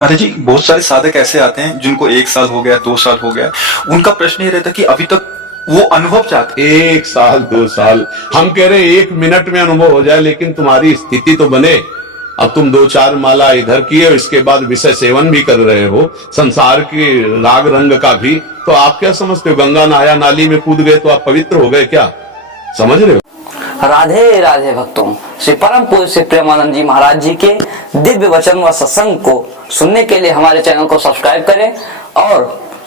अरे जी, बहुत सारे साधक ऐसे आते हैं जिनको 1 साल हो गया, 2 साल हो गया। उनका प्रश्न ये रहता है कि अभी तक वो अनुभव चाहते 1 साल 2 साल, हम कह रहे 1 मिनट में अनुभव हो जाए, लेकिन तुम्हारी स्थिति तो बने। अब तुम 2 4 माला इधर की है, इसके बाद विषय सेवन भी कर रहे हो, संसार की राग रंग का भी, तो आप क्या समझते हो? गंगा नहाया नाली में कूद गए तो आप पवित्र हो गए क्या? समझ रहे हो? राधे राधे भक्तों, श्री परम पूज्य श्री प्रेमानंद जी महाराज जी के दिव्य वचन व सत्संग को सुनने के लिए हमारे चैनल को सब्सक्राइब करें और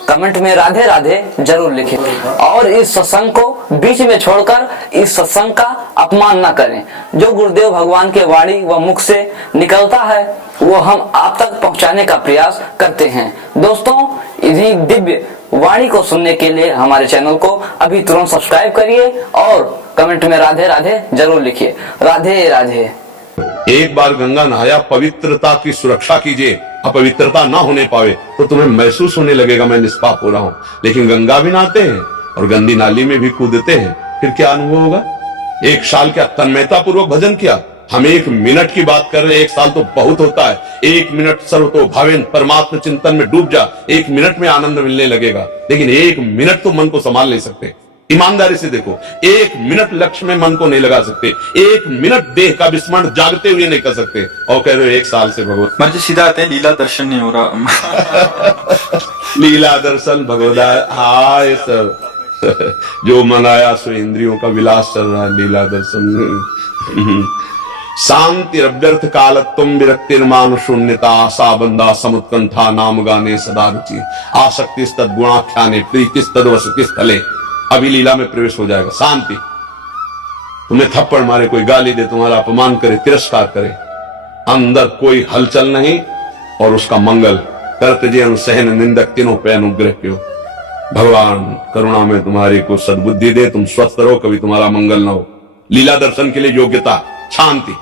कमेंट में राधे राधे जरूर लिखें। और इस सत्संग को बीच में छोड़कर इस सत्संग का अपमान न करें। जो गुरुदेव भगवान के वाणी व मुख से निकलता है वो हम आप तक पहुंचाने का प्रयास करते हैं। दोस्तों, इन्हीं दिव्य वाणी को सुनने के लिए हमारे चैनल को अभी तुरंत सब्सक्राइब करिए और कमेंट में राधे राधे जरूर लिखिए। राधे राधे। एक बार गंगा नहाया, पवित्रता की सुरक्षा कीजिए। अपवित्रता ना होने पावे तो तुम्हें महसूस होने लगेगा मैं निष्पाप हो रहा हूं। लेकिन गंगा भी नहाते हैं और गंदी नाली में भी कूदते हैं, फिर क्या अनुभव होगा? 1 साल क्या तन्मयता पूर्वक भजन किया? हम 1 मिनट की बात कर रहे हैं, 1 साल तो बहुत होता है। 1 मिनट सर्वतो भावेन, परमात्मा चिंतन में डूब जा, 1 मिनट में आनंद मिलने लगेगा। लेकिन 1 मिनट तो मन को संभाल नहीं सकते। ईमानदारी से देखो, 1 मिनट लक्ष्य में मन को नहीं लगा सकते, 1 मिनट देह का विस्मरण जागते हुए नहीं कर सकते, और कह रहे हो 1 साल से भगवत। महाराज जी सीधा आते हैं, लीला दर्शन नहीं हो रहा। लीला दर्शन भगवदा, हाँ ये सब जो मनाया सो इंद्रियों का विलास चल रहा है। लीला दर्शन शांति अभ्यर्थ कालत्वम विरक्तिर्मान शून्यता आशा बंदा समुत्कंठा नाम गाने सदा रुचि आसक्ति तद्गुणाख्याने प्रीति तद्वसति स्थले। अभी लीला में प्रवेश हो जाएगा। शांति, तुम्हें थप्पड़ मारे, कोई गाली दे, तुम्हारा अपमान करे, तिरस्कार करे, अंदर कोई हलचल नहीं और उसका मंगल करते जी सहन निंदक तीनों पे अनुग्रह क्यों। भगवान करुणा में तुम्हारी को सद्बुद्धि दे, तुम स्वस्थ रहो, कभी तुम्हारा मंगल ना हो। लीला दर्शन के लिए योग्यता शांति,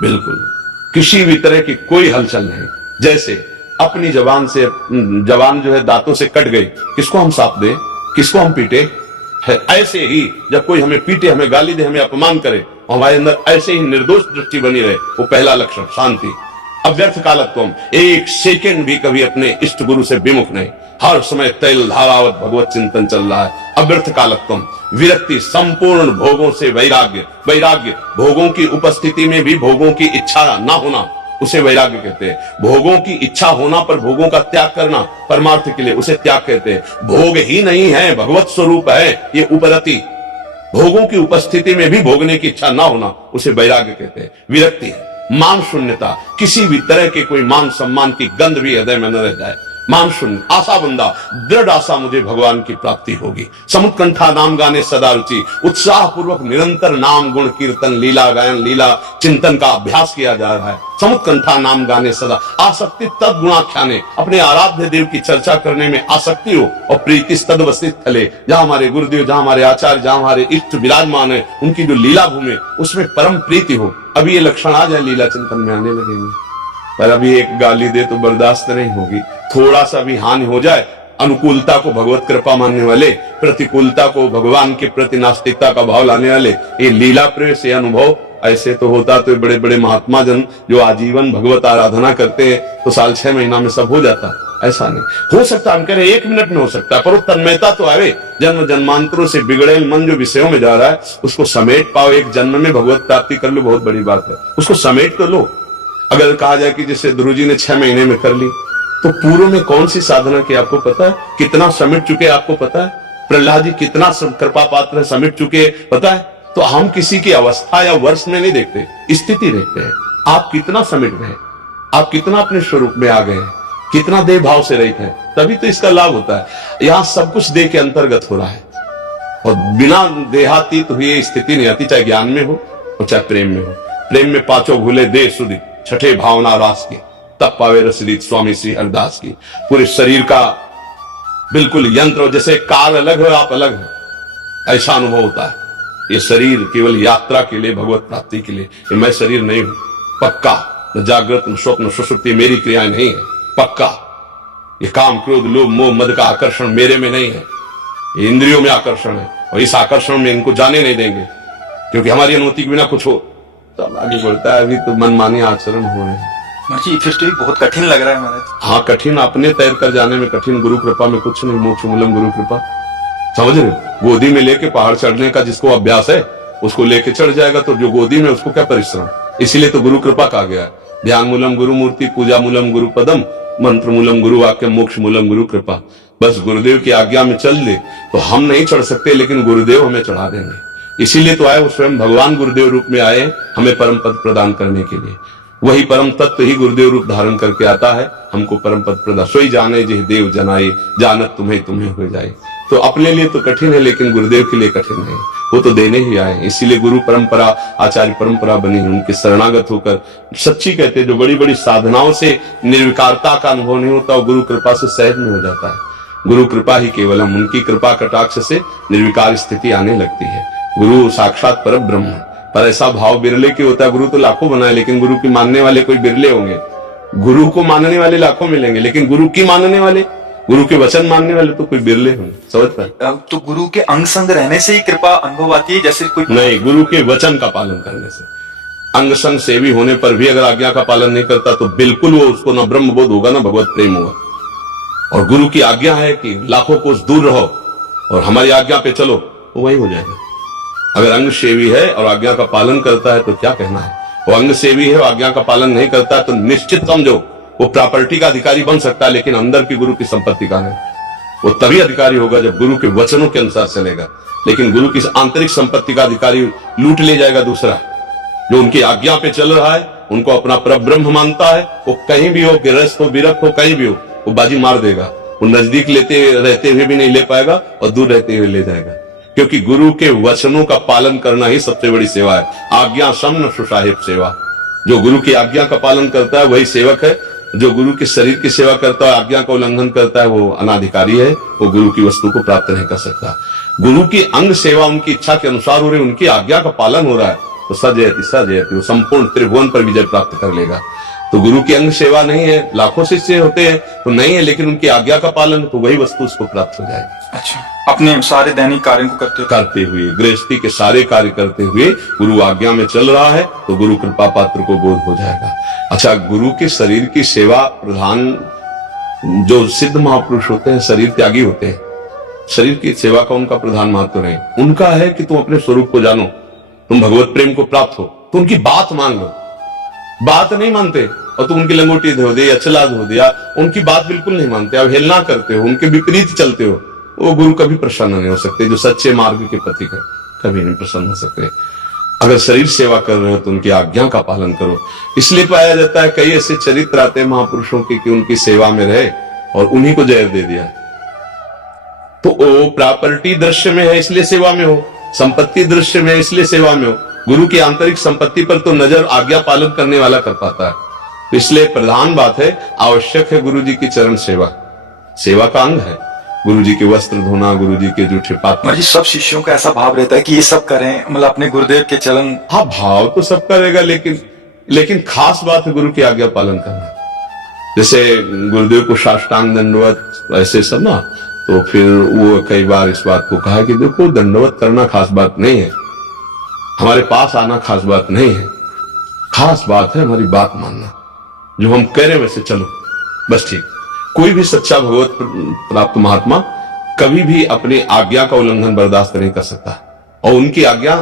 बिल्कुल किसी भी तरह की कोई हलचल नहीं। जैसे अपनी जबान से, जबान जो है दांतों से कट गई, किसको हम साथ दें, किसको हम पीटे? है ऐसे ही जब कोई हमें पीटे, हमें गाली दे, हमें अपमान करे, हमारे अंदर ऐसे ही निर्दोष दृष्टि बनी रहे, वो पहला लक्षण शांति। अव्यर्थ कालत्वम, 1 सेकंड भी कभी अपने इष्ट गुरु से विमुख नहीं, हर समय तैल धारावत भगवत चिंतन चल रहा है। अव्यर्थ कालत्वम विरक्ति, संपूर्ण भोगों से वैराग्य। वैराग्य भोगों की उपस्थिति में भी भोगों की इच्छा ना होना, उसे वैराग्य कहते हैं। भोगों की इच्छा होना पर भोगों का त्याग करना परमार्थ के लिए, उसे त्याग कहते हैं। भोग ही नहीं है, भगवत स्वरूप है, ये उपरति। भोगों की उपस्थिति में भी भोगने की इच्छा ना होना, उसे वैराग्य कहते हैं। विरक्ति मान शून्यता, किसी भी तरह के कोई मान सम्मान की गंध भी हृदय में न रह जाए। मान शून्य, आशा बंदा, दृढ़ आशा मुझे भगवान की प्राप्ति होगी। समुत्कंठा नाम गाने सदा रुचि, उत्साह पूर्वक निरंतर नाम गुण कीर्तन लीला गायन लीला चिंतन का अभ्यास किया जा रहा है। समुत्कंठा नाम गाने सदा, आसक्ति तद्गुणाख्याने, अपने आराध्य देव की चर्चा करने में आसक्ति हो, और प्रीति तद्वसित स्थले, जहां हमारे गुरुदेव, जहां हमारे आचार्य, जहां हमारे इष्ट विराजमान है, उनकी जो लीला भूमि, उसमें परम प्रीति हो। अभी ये लक्षण आ जाए, लीला चिंतन में आने लगेंगे। पर अभी एक गाली दे तो बर्दाश्त नहीं होगी, थोड़ा सा भी हानि हो जाए, अनुकूलता को भगवत कृपा मानने वाले, प्रतिकूलता को भगवान के प्रति नास्तिकता का भाव लाने वाले, ये लीला प्रवेश, ये अनुभव ऐसे तो होता तो बड़े बड़े महात्मा जन जो आजीवन भगवत आराधना करते हैं तो साल 6 महीना में सब हो जाता। ऐसा नहीं हो सकता, हम कह रहे 1 मिनट में हो सकता है, पर वो तन्मयता तो आवे। जन्म जन्मांतरों से बिगड़े मन जो विषयों में जा रहा है, उसको समेट पाओ, एक जन्म में भगवत प्राप्ति कर लो, बहुत बड़ी बात है। उसको समेट तो लो। अगर कहा जाए कि जैसे ध्रुव जी ने 6 महीने में कर ली, तो पूर्व में कौन सी साधना की आपको पता है? कितना समेट चुके आपको पता है? प्रहलाद जी कितना कृपा पात्र है, समेट चुके पता है? तो हम किसी की अवस्था या वर्ष में नहीं देखते, स्थिति देखते हैं। आप कितना समेट गए, आप कितना अपने स्वरूप में आ गए, कितना देह भाव से रहित है, तभी तो इसका लाभ होता है। यहाँ सब कुछ देह के अंतर्गत हो रहा है, और बिना देहातीत हुए स्थिति नहीं आती, चाहे ज्ञान में हो और चाहे प्रेम में हो। प्रेम में 5 भूले देह सुधि, छठे भावना रास की, तब पावे रसरीत स्वामी श्री हरदास की। पूरे शरीर का बिल्कुल यंत्र, जैसे कार अलग हो आप अलग हो, ऐसा अनुभव होता है। ये शरीर केवल यात्रा के लिए, भगवत प्राप्ति के लिए, ये मैं शरीर नहीं हूं, पक्का। न जागृत न स्वप्न सुषुप्ति मेरी क्रियाएं नहीं है, पक्का। ये काम क्रोध लोभ मोह मद का आकर्षण मेरे में नहीं है, ये इंद्रियों में आकर्षण है, और इस आकर्षण में इनको जाने नहीं देंगे, क्योंकि हमारी अनुमति के बिना कुछ हो तब आगे बढ़ता है। अभी तो मनमानी आचरण हो रहे हैं। जी फिर तो ये बहुत कठिन लग रहा है महाराज। हाँ, कठिन अपने तैर कर जाने में कठिन, गुरु कृपा में कुछ नहीं। मोक्ष मूलम गुरु कृपा, समझ रहे हो? गोदी में लेके पहाड़ चढ़ने का जिसको अभ्यास है उसको लेके चढ़ जाएगा, तो जो गोदी में उसको क्या परिश्रम। इसीलिए तो गुरु कृपा कहा गया है। ध्यान मूलम गुरु मूर्ति, पूजा मूलम गुरु पदम, मंत्र मूलम गुरु वाक्य, मोक्ष मूलम गुरु कृपा। बस गुरुदेव की आज्ञा में चल ले तो हम नहीं चढ़ सकते, लेकिन गुरुदेव हमें चढ़ा देंगे। इसीलिए तो आए, वो स्वयं भगवान गुरुदेव रूप में आए हमें परम पद प्रदान करने के लिए। वही परम तत्व ही गुरुदेव रूप धारण करके आता है, हमको परम पद प्रदान। सोई जाने जिह देव जनाए, जानत तुम्हें तुम्हें हो जाए। तो अपने लिए तो कठिन है, लेकिन गुरुदेव के लिए कठिन है, वो तो देने ही आए। इसीलिए गुरु परंपरा, आचार्य परंपरा बनी, उनके शरणागत होकर। सच्ची कहते हैं, जो बड़ी बड़ी साधनाओं से निर्विकारता का अनुभव नहीं होता, वो गुरु कृपा से सहज में हो जाता है। गुरु कृपा ही केवलम, उनकी कृपा कटाक्ष से निर्विकार स्थिति आने लगती है। गुरु साक्षात पर ब्रह्म, पर ऐसा भाव बिरले के होता है। गुरु तो लाखों बनाए, लेकिन गुरु की मानने वाले कोई बिरले होंगे। गुरु को मानने वाले लाखों मिलेंगे, लेकिन गुरु की मानने वाले, गुरु के वचन मानने वाले तो कोई बिरले होंगे। समझ पाए? तो गुरु के अंग संग रहने से ही कृपा अनुभव आती है, जैसे कोई नहीं, गुरु के वचन का पालन करने से। अंग संग सेवी होने पर भी अगर आज्ञा का पालन नहीं करता तो बिल्कुल वो, उसको न ब्रह्म बोध होगा, न भगवत प्रेम होगा। और गुरु की आज्ञा है कि लाखों कोस दूर रहो और हमारी आज्ञा पे चलो, तो वही हो जाएगा। अगर अंग सेवी है और आज्ञा का पालन करता है तो क्या कहना है। वो अंग सेवी है और आज्ञा का पालन नहीं करता है तो निश्चित समझो वो प्रॉपर्टी का अधिकारी बन सकता है, लेकिन अंदर की गुरु की संपत्ति का नहीं। वो तभी अधिकारी होगा जब गुरु के वचनों के अनुसार चलेगा। लेकिन गुरु की आंतरिक संपत्ति का अधिकारी लूट ले जाएगा दूसरा, जो उनकी आज्ञा पे चल रहा है, उनको अपना परब्रह्म मानता है। वो कहीं भी हो, गृहस्थ हो, विरक्त हो, कहीं भी हो, वो बाजी मार देगा। वो नजदीक लेते रहते हुए भी नहीं ले पाएगा और दूर रहते हुए ले जाएगा। क्योंकि गुरु के वचनों का पालन करना ही सबसे बड़ी सेवा है। आज्ञा समन सुसाहिब सेवा। जो गुरु की आज्ञा का पालन करता है वही सेवक है। जो गुरु के शरीर की सेवा करता है, आज्ञा का उल्लंघन करता है, वो अनाधिकारी है, वो गुरु की वस्तु को प्राप्त नहीं कर सकता। गुरु की अंग सेवा उनकी इच्छा के अनुसार हो रही, उनकी आज्ञा का पालन हो रहा है, तो सजयति, वो संपूर्ण त्रिभुवन पर विजय प्राप्त कर लेगा। तो गुरु की अंग सेवा नहीं है, लाखों शिष्य होते हैं तो नहीं है, लेकिन उनकी आज्ञा का पालन, तो वही वस्तु उसको प्राप्त हो जाएगी। अच्छा, अपने सारे दैनिक कार्यों को करते हुए, गृहस्थी के सारे कार्य करते हुए गुरु आज्ञा में चल रहा है, तो गुरु कृपा पात्र को बोध हो जाएगा। अच्छा, गुरु के शरीर की सेवा प्रधान, जो सिद्ध महापुरुष होते हैं शरीर त्यागी होते हैं, शरीर की सेवा का उनका प्रधान महत्व नहीं। उनका है कि तुम अपने स्वरूप को जानो, तुम भगवत प्रेम को प्राप्त हो, तो उनकी बात मान लो। बात नहीं मानते और तुम उनकी लंगोटी धो दे या चला धो दिया, उनकी बात बिल्कुल नहीं मानते, अवहेलना करते हो, उनके विपरीत चलते हो, वो गुरु कभी प्रसन्न नहीं हो सकते। जो सच्चे मार्ग के प्रतीक है कभी नहीं प्रसन्न हो सकते। अगर शरीर सेवा कर रहे हो तो उनकी आज्ञा का पालन करो। इसलिए पाया जाता है कई ऐसे चरित्र आते हैं महापुरुषों के कि उनकी सेवा में रहे और उन्हीं को जहर दे दिया। तो वो प्रॉपर्टी दृश्य में है इसलिए सेवा में हो, संपत्ति दृश्य में है इसलिए सेवा में हो। गुरु की आंतरिक संपत्ति पर तो नजर आज्ञा पालन करने वाला कर पाता है। तो इसलिए प्रधान बात है, आवश्यक है गुरु जी की चरण सेवा, सेवा का अंग है। गुरु जी के वस्त्र धोना, गुरु जी के जूठे पात्र। जी सब शिष्यों का ऐसा भाव रहता है कि ये सब करें, मतलब अपने गुरुदेव के चरण। हाँ, भाव तो सब करेगा, लेकिन खास बात है गुरु की आज्ञा पालन करना। जैसे गुरुदेव को साष्टांग दंडवत ऐसे सब ना, तो फिर वो कई बार इस बात को कहा कि देखो दंडवत करना खास बात नहीं है, हमारे पास आना खास बात नहीं है, खास बात है हमारी बात मानना, जो हम कह रहे हैं वैसे चलो, बस ठीक। कोई भी सच्चा भगवत प्राप्त महात्मा कभी भी अपनी आज्ञा का उल्लंघन बर्दाश्त नहीं कर सकता, और उनकी आज्ञा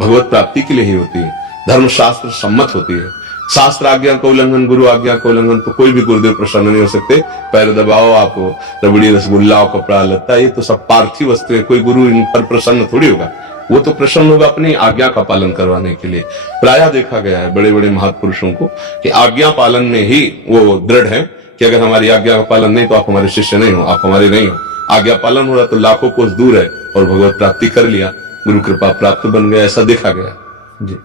भगवत प्राप्ति के लिए ही होती है, धर्मशास्त्र सम्मत होती है। शास्त्र आज्ञा का उल्लंघन, गुरु आज्ञा का उल्लंघन तो कोई भी गुरुदेव प्रसन्न नहीं हो सकते। पैर दबाओ, आपको रबड़ी रसगुल्ला कपड़ा लता, ये तो सब पार्थिव वस्तु है, कोई गुरु इन पर प्रसन्न थोड़ी होगा। वो तो प्रसन्न होगा अपनी आज्ञा का पालन करवाने के लिए। प्रायः देखा गया है बड़े बड़े महापुरुषों को कि आज्ञा पालन में ही वो दृढ़ है कि अगर हमारी आज्ञा का पालन नहीं तो आप हमारे शिष्य नहीं हो, आप हमारे नहीं हो। आज्ञा पालन हो रहा तो लाखों कोस दूर है और भगवत प्राप्ति कर लिया, गुरु कृपा प्राप्त बन गया, ऐसा देखा गया जी।